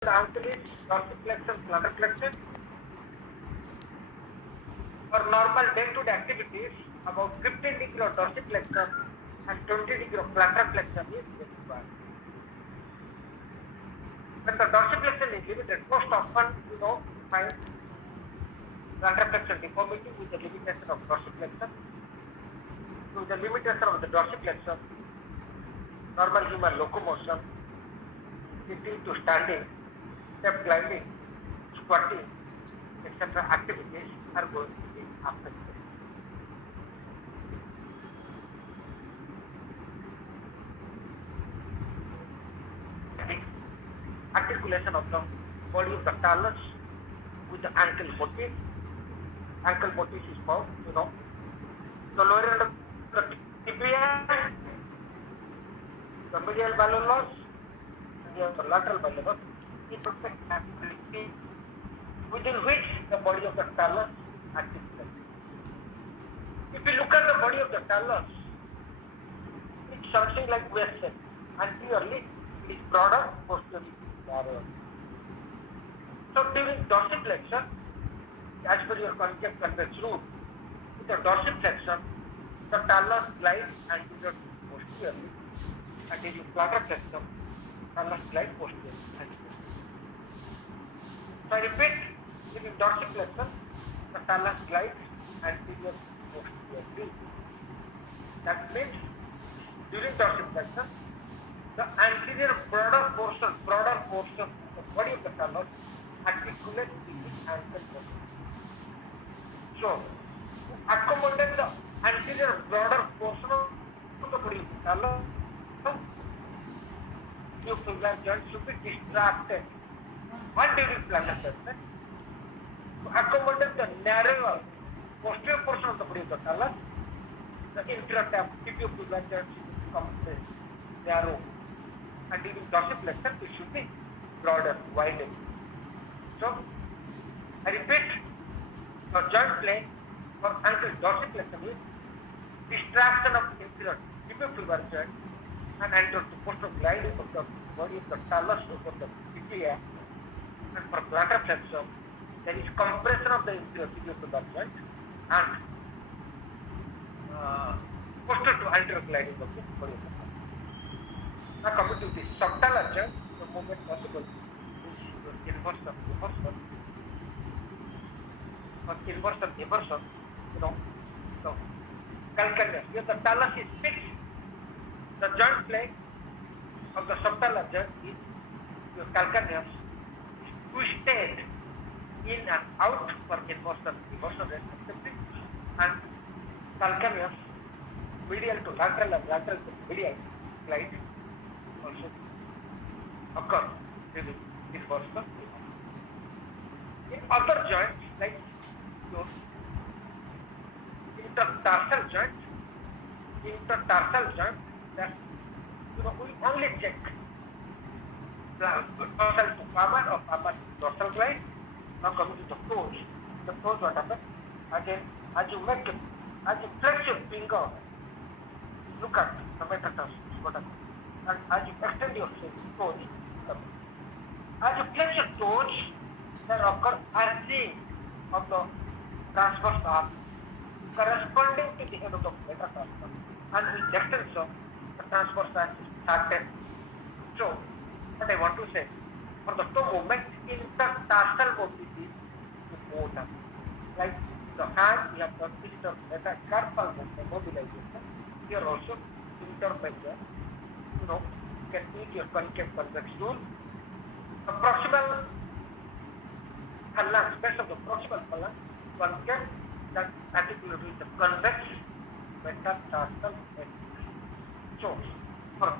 The answer is dorsiflexion, plantar flexion. For normal day-to-day activities, about 15 degree of dorsiflexion and 20 degree of plantar flexion is required. When the dorsiflexion is limited, most often find plantar flexion deformity with the limitation of dorsiflexion. With the limitation of the dorsiflexion, normal human locomotion, sitting to standing, step climbing, squatting, etc. activities are going to be affected. Articulation of the body of the talus with the ankle motif. Ankle motif is found, the lower end of the tibia, the medial malleolus, and the lateral malleolus, in perfect articulation within which the body of the talus articulates. If you look at the body of the talus, it's something like waist shape, and clearly it is broader, posteriorly narrower. So during dorsiflexion, as per your concave convex rule, with the dorsiflexion, the talus glides anterior posteriorly, and during plantar flexion, talus glides posteriorly. So I repeat, during dorsiflexion, the talus glides anterior posteriorly. That means during dorsiflexion, the anterior broader portion of the body of the talus articulates with the ankle motif. So, to accommodate the anterior broader portion of the body of the talus, your fibular joint should be distracted. One during plantar flexion, to accommodate the narrower posterior portion of the body of the talus, the tibiofibular joint should be compressed, narrow, and during dorsiflexion it should be broader, widened. So, I repeat, the joint plane for ankle dorsiflexion is distraction of inferior tibiofibular joint and anterior to posterior gliding of the body of the talus over the tibia. And for plantar flexion, there is compression of the inferior tibiofibular joint and posterior to anterior gliding of the body of the talus. Now coming to the subtalar joint, the movement possible is inversion, reversion, or inversion, eversion, the calcaneus. Here the talus is fixed. The joint plane of the subtalar joint is your calcaneus is twisted in and out for inversion, reversion respectively, and calcaneus medial to lateral and lateral to medial glide also occur during inversion. In other joints like your intertarsal joint, that we only check dorsal to palmar or palmar to dorsal glide. Now coming to the toes. The toes, what happens? Again, as you flex your finger, look at the metatarsus, what happens? And as you extend your toes, as you flex your toes, there occur arching of the transverse arm corresponding to the head of the metatarsal, and with extension, the transverse arm is started. So, what I want to say, for the toe movement, intertarsal mobility is important. Like the hand, we have got metacarpal mobilization. Here also, intermediate, can use your concave convex rule. The proximal phalanx, base of the proximal phalanx, concave, that particularly the convex metatarsal end. So, for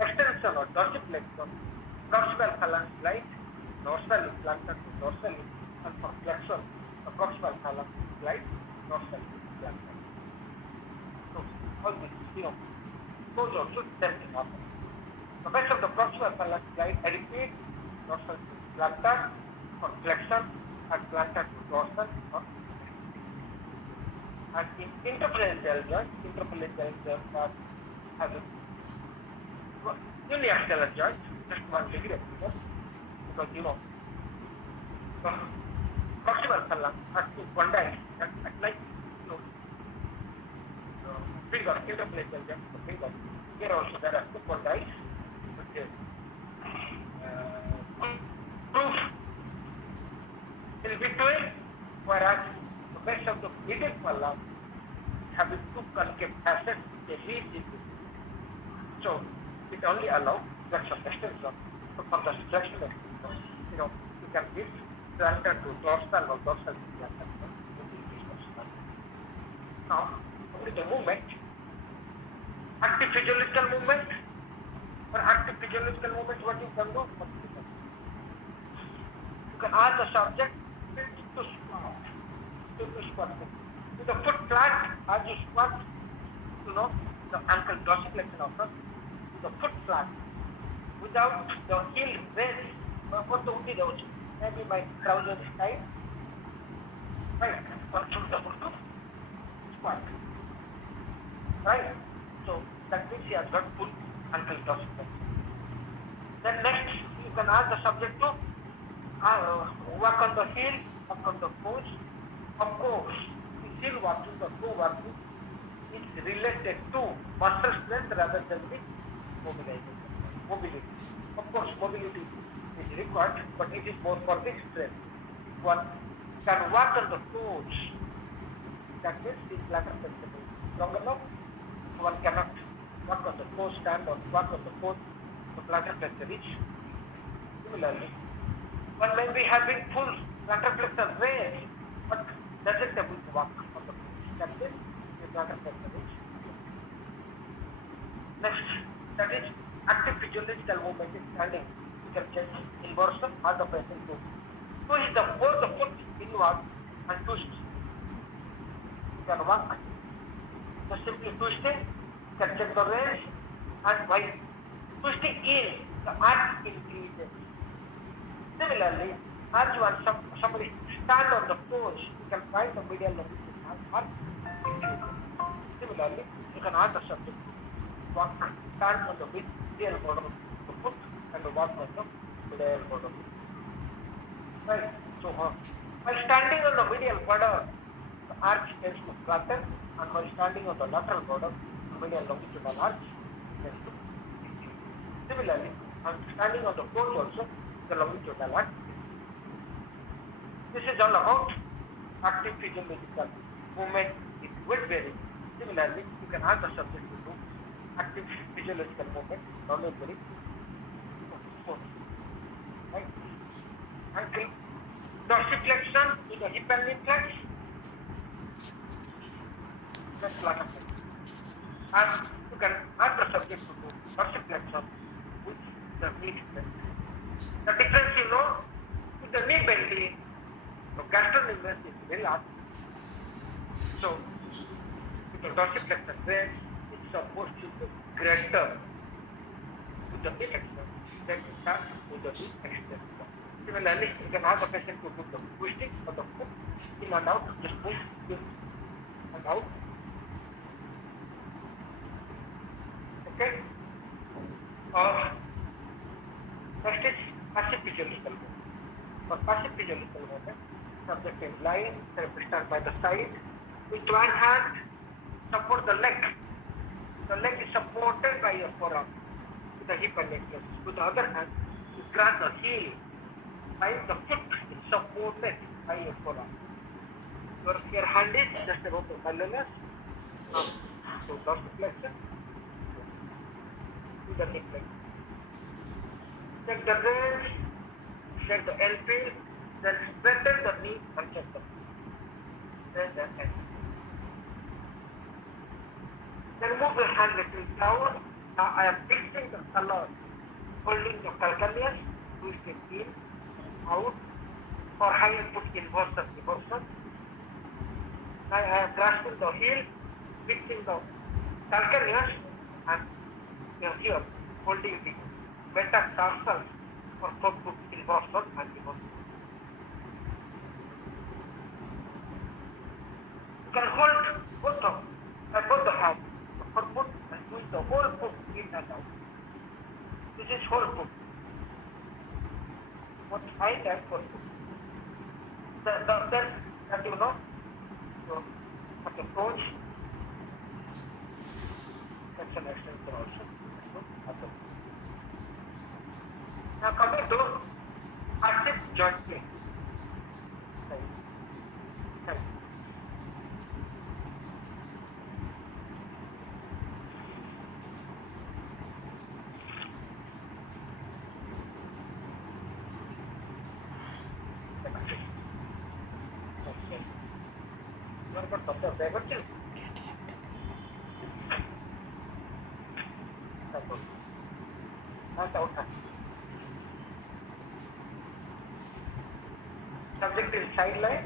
extension or dorsiflexion, proximal phalanx glide dorsally, plantar to dorsally, and for flexion, the proximal phalanx glide dorsally, plantar. So, all this, those also tempting happen. The base of the proximal phalanx glide, I repeat, dorsal to plantar for flexion and plantar to dorsal for and in interphalangeal joint has a uniaxial joint, just 1 degree of freedom, because the proximal phalanx has two condyles at like finger, interplacial joint of the finger. Here also there are two condyles, which is proof in between, whereas the base of the middle phalanx having two concave facets, they lead in between. So it only allows flexion extension. So for the flexion extension, you can give plantar to dorsal or dorsal to plantar. Now, only the movement, active physiological movement. For active physiological movement, what you can do? You can ask the subject to squat. With the foot flat, as you squat, the ankle dorsiflexion occurs. With the foot flat, without the heel raised. Maybe my trouser is tight. Right, control the foot to squat. Right, so that means he has got full ankle dorsiflexion. Then next, you can ask the subject to work on the heel, work on the pose. Of course, the heel walking, the toe walking is related to muscle strength rather than the mobility. Of course, mobility is required, but it is more for the strength. If one can work on the toes, that means the plantar flexor is strong enough. One cannot work on the toe stand or work on the foot, the plantar flexor is. Similarly, one may be having full plantar flexor raised, but doesn't able to walk on the foot. That means the plantar flexor is. Next, that is active physiological movement is standing. You can change inversion or the facing to. Twist both the foot inward and twist. You can walk. Just simply twisting, you can check the range, and by twisting in, the arc increases. Similarly, as you want somebody stand on the toes, you can find the medial longitudinal arc increases. Similarly, you can ask the subject walk, stand on the medial border of the foot and walk on the medial border. Right. So, by standing on the medial border, the arch tends to flatten, and by standing on the lateral border, the medial longitudinal arch tends to increase. Similarly, and standing on the toes also, the longitudinal arch. This is all about active physiological movement is weight bearing. Similarly, you can ask the subject to do active physiological movement, non-weight bearing. Right? Ankle dorsiflexion to the hip and knee flex. That's plantar flexion. And you can ask the subject to do dorsiflexion with the knee flex. The difference with the knee bending, the gastrocnemius is relaxed. So, with the dorsiflexion raise, it's supposed to be greater with the knee flexion than it starts with the knee extension. Similarly, you can ask the patient to do the twisting of the foot in and out, just push in and out. Okay? Next is passive physiological movement. For passive physiological movement, subject is lying, therapist stand by the side. With one hand, support the leg. The leg is supported by your forearm with the hip and leg. With the other hand, you grab the heel. While the foot is supported by your forearm. Your hand is just about the malleolus. So dorsiflexion to the hip flexion. Check the range, check the LP, then straighten the knee and check the foot. Then the head. Then move the hand little down. Now I am fixing the color, holding the calcaneus, twist it in, out, for high input inversion, reversion. Now I am grasping the heel, fixing the calcaneus, and here holding the metatarsal for foot inversion and reversion. You can hold both the hands, the foot and twist the whole foot in and out. This is whole foot. both hind and forefoot. Then, as you know, you have to approach, section extension also. Now coming to active joint plane. Right. Subject is sideline,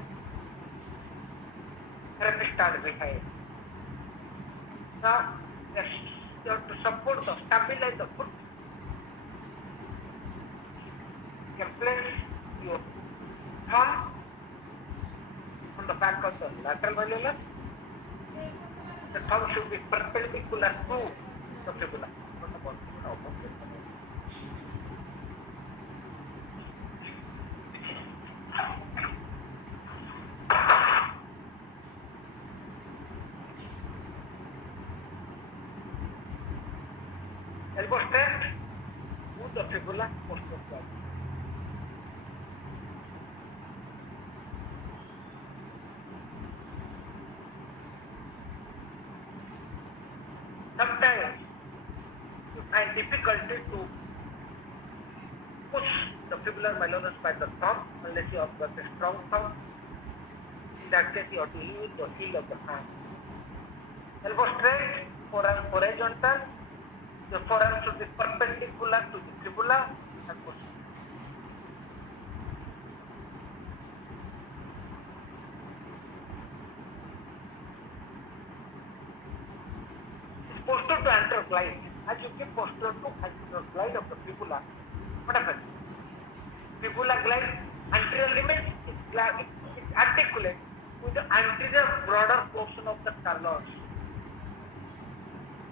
therapy start behind. Now, yes, you have to support the stabilize the foot. You can place your thumb on the back of the lateral malleolus. The thumb should be perpendicular to the fibula. Elbow straight, move the fibula posterior. Sometimes you find difficulty to push the fibular malleolus by the thumb unless you have got a strong thumb. In that case, you have to use the heel of the hand. Elbow straight, forearm horizontal. The forearm should be perpendicular to the fibula and push. Posterior to anterior glide. As you keep posterior to anterior glide of the fibula, what happens? Fibula glide, anterior remains, it articulates with the anterior broader portion of the talus.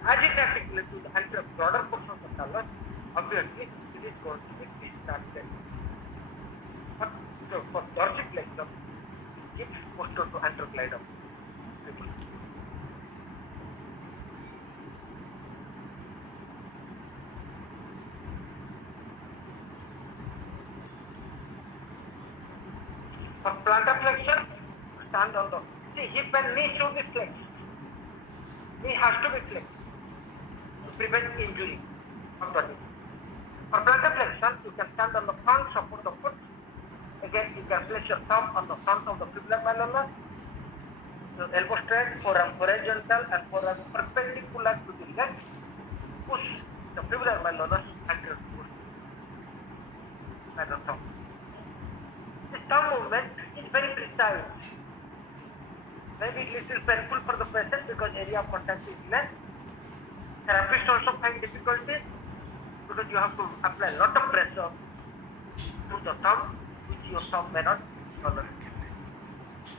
As it articulates with the anterior broader portion of the talus, obviously it is going to be distracted. But so for dorsiflexor, it keeps posterior to anterior glide of fibula. For plantar flexion, stand on the hip and knee should be flexed. Knee has to be flexed to prevent injury of the knee. For plantar flexion, you can stand on the front, support the foot. Again, you can place your thumb on the front of the fibular malleolus. Your elbow straight, forearm horizontal and forearm perpendicular to the left. Push the fibular malleolus and push by the thumb. The thumb movement is very precise. Maybe little painful for the patient because area of contact is less. Therapists also find difficulties because you have to apply a lot of pressure to the thumb, which your thumb may not tolerate.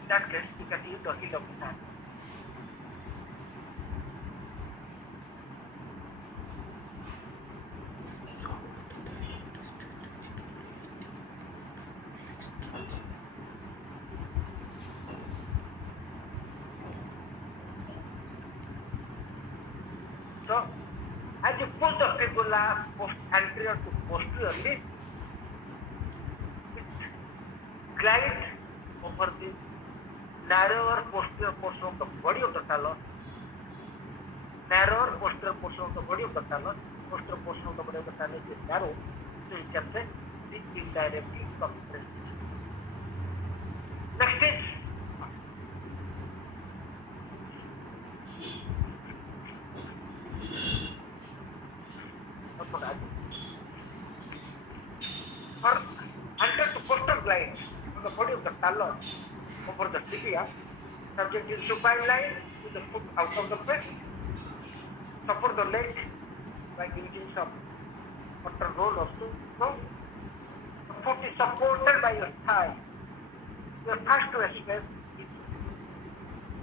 In that case, you can use the heel of the hand. So, as you push the fibula anterior to posteriorly, it glides over the narrower posterior portion of the body of the talus. Narrower posterior portion of the body of the talus. Posterior portion of the body of the talus is narrow, so you can say it indirectly compresses. Next is for anterior to posterior glide on the body of the talus over the tibia, subject is supine line with the foot out of the face. Support the leg by using some water roll or so. The foot is supported by your thigh. Your first to space is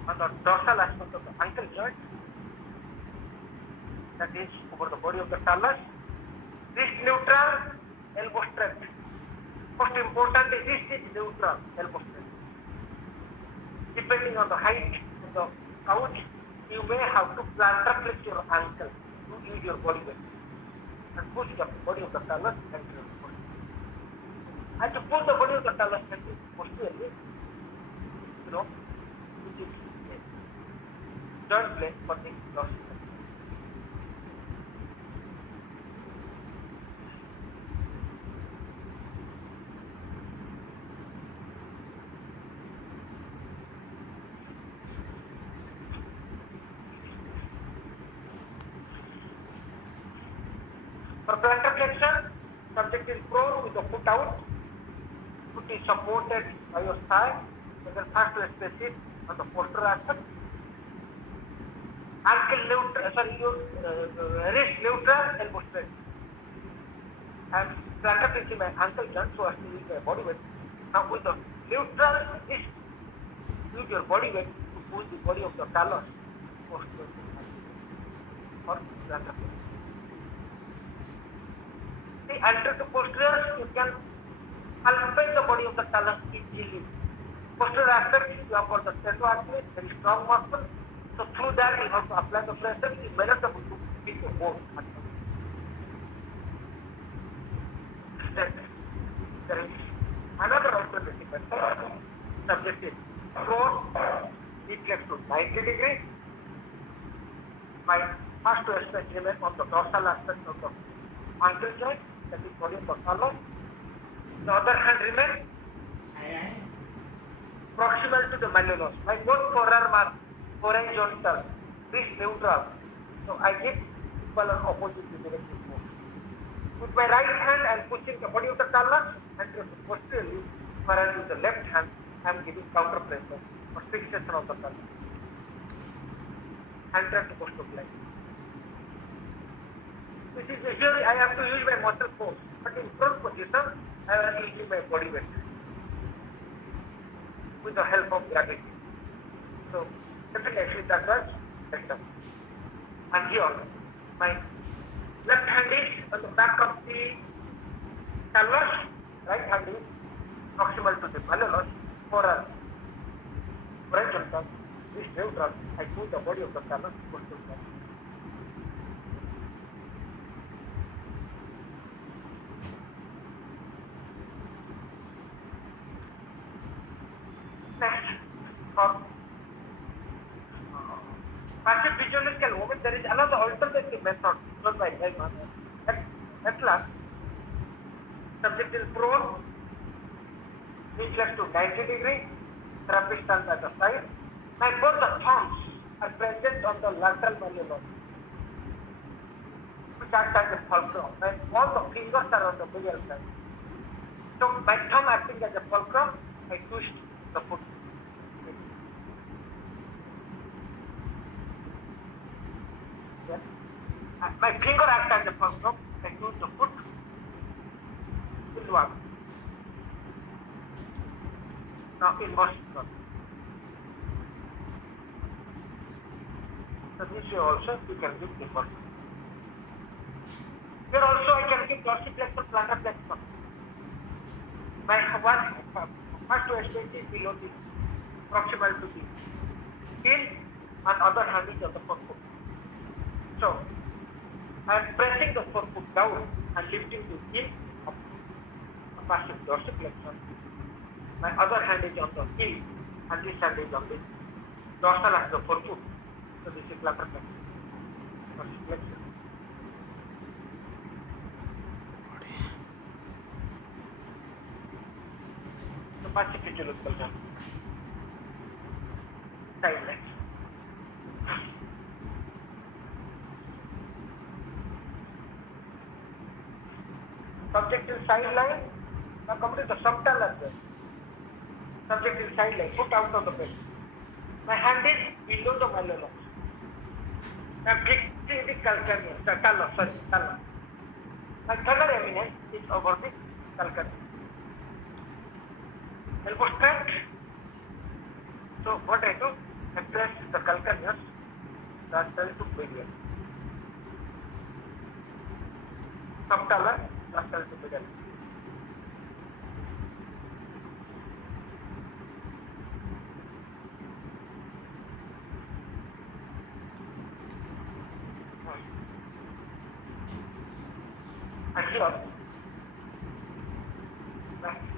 on the dorsal aspect of the ankle joint, that is over the body of the talus. Wrist neutral, elbow straight. Most important is this neutral elbow strength. Depending on the height of the couch, you may have to plantar flex your ankle to use your body weight and push the body of the talus and your body. And to pull the body of the talus and posteriorly, which is joint plane for the dorsal. For plantar flexion, subject is prone with the foot out. Foot is supported by your thigh. You can first to express it on the posterior aspect. Ankle neutral, your wrist neutral, elbow straight. And plantar flexion by ankle joint so as to use my body weight. Now with the neutral wrist, use your body weight to pull the body of the talus posteriorly for plantar flexion. The anterior to posterior, you can palpate the body of the talus easily. Posterior aspect, you have got the sternocleidomastoid, very strong muscle. So through that, you have to apply the pressure. You may not be able to keep the bone. There is another alternative method. Subject is prone, reflex to 90 degrees. My first to aspect remains on the dorsal aspect of the ankle joint. That is body of the talus. The other hand remains proximal to the malleolus. My both forearm are horizontal, wrist neutral. So I give equal and opposite direction force. With my right hand I am pushing the body of the talus and posteriorly, whereas with the left hand I am giving counter pressure for fixation of the talus. Anterior to posterior. This is usually I have to use my muscle force, but in front position I am using my body weight with the help of gravity. So definitely that was better. And here my left hand is on the back of the talus, right hand is proximal to the malleolus. For a horizontal, this neutral, I pull the body of the talus posteriorly. Next, for passive physiological movement, there is another alternative method shown by Heyman. At last, subject is prone, reflex to 90 degrees, therapist stands at the side. My both the thumbs are present on the lateral malleolus, which acts as a fulcrum. And all the fingers are on the medial side. So my thumb acting as a fulcrum, I twist the foot. Yes. My finger acts as a fulcrum, I twist the foot. Inward. Now inverse. So this way also you can give inverse. Here also I can give dorsiflexor, plantar flexor. My first to extend is below the proximal to the heel and other hand is on the forefoot. So I am pressing the forefoot down and lifting the heel up, a passive dorsiflexor. My other hand is on the heel and this hand is on the dorsal and the forefoot. So this is plantar flexor. Dorsiflexor. So passive physiological movement. Side legs. Subject is side line. Now come to the subtalar as well. Subject is side line. Foot out of the bed. My hand is below the malleolus. I am fixing the calcaneus. Talus. My thenar eminence is over the calcaneus. Elbow straight. So what I do, I press the calcaneus, lateral to medial. Subtalar, lateral to medial. flexor.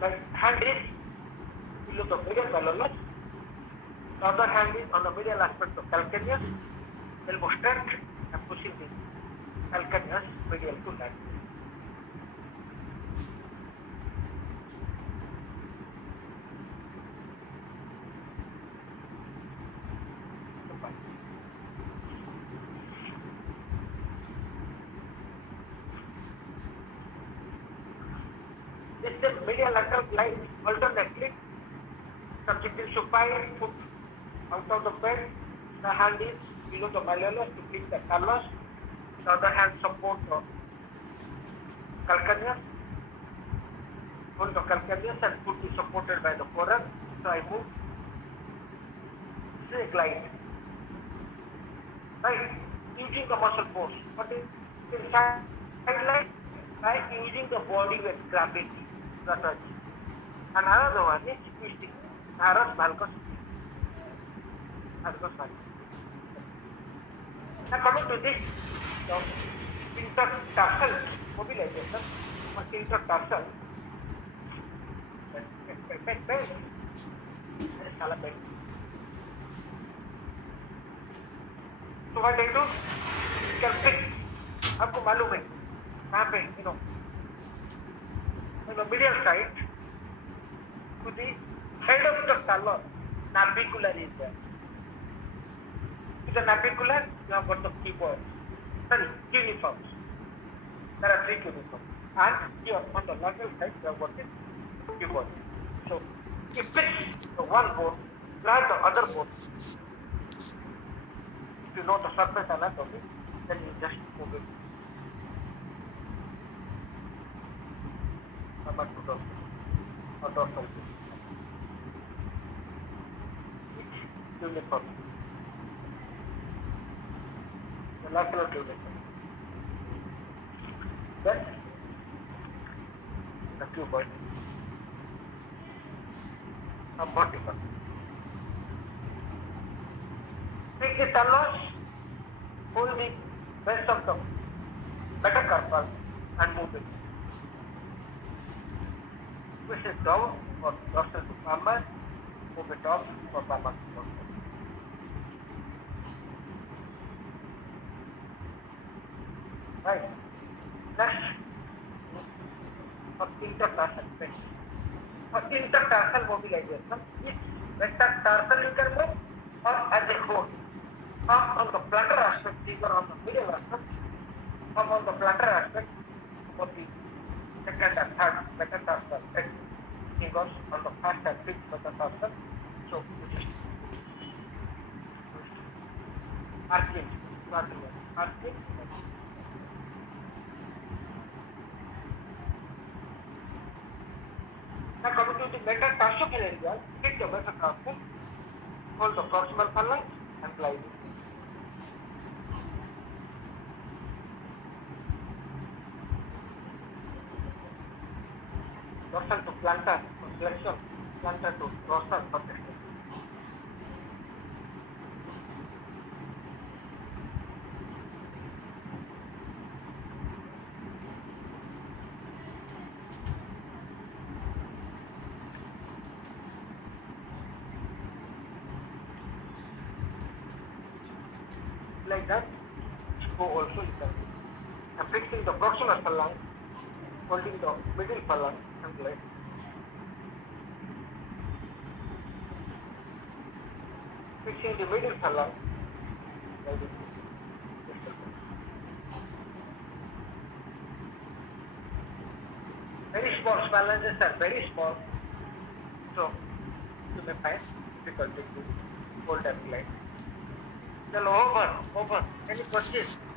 The hand is below the medial malleolus. The other hand is on the medial aspect of calcaneus, elbow straight and pushing the calcaneus medial to lateral. This is medial lateral glide alternately. Subjecting supine foot out of the bed. The hand is below the malleolus to keep the talus. The other hand support the calcaneus. Hold the calcaneus and foot is supported by the forearm. So I move. This is a glide. Right? Using the muscle force. But in sideline, by using the body weight gravity. Strategy. And another one is twisting. Varus valgus. Valgus valgus. Now coming to this, the intertarsal mobilization or intertarsal. Bend. So what I do? You can fix. आपको मालूम है कहाँ पे on the medial side to the head of the talus, navicular is there. To the navicular, you have got the keyboard. Sorry, cuneiforms. There are 3 cuneiforms. And here on the lateral side, you have got the keyboard. So, you fix the one bone, grab the other bone. If you know the surface anatomy, then you just move it. Come to dorsal or dorsal. Cuneiform. The lateral cuneiform. Then the cuboid. Vertical. Take the talus, hold the base of the metacarpal and move it. Push it down for dorsal to palmar, move it up for palmar to dorsal. Right. Next, for intertarsal flexion. For intertarsal mobilization, if metatarsal you can move or as a whole. Some on the plantar aspect, either on the medial aspect, some on the plantar aspect for the second and third metatarsal fingers on the first and fifth metatarsal. So, arcing. Now coming to the metatarsophalangeal, hit the metatarsal, hold the proximal phalanx and glide it. Dorsal to plantar for flexion, plantar to dorsal for extension. Like that, go also you can do. I'm fixing the proximal phalanx, holding the middle phalanx and glide. Fixing the middle phalanx, gliding. Very small phalanges are very small, so you may find difficulty to hold and glide. Then over. Any questions?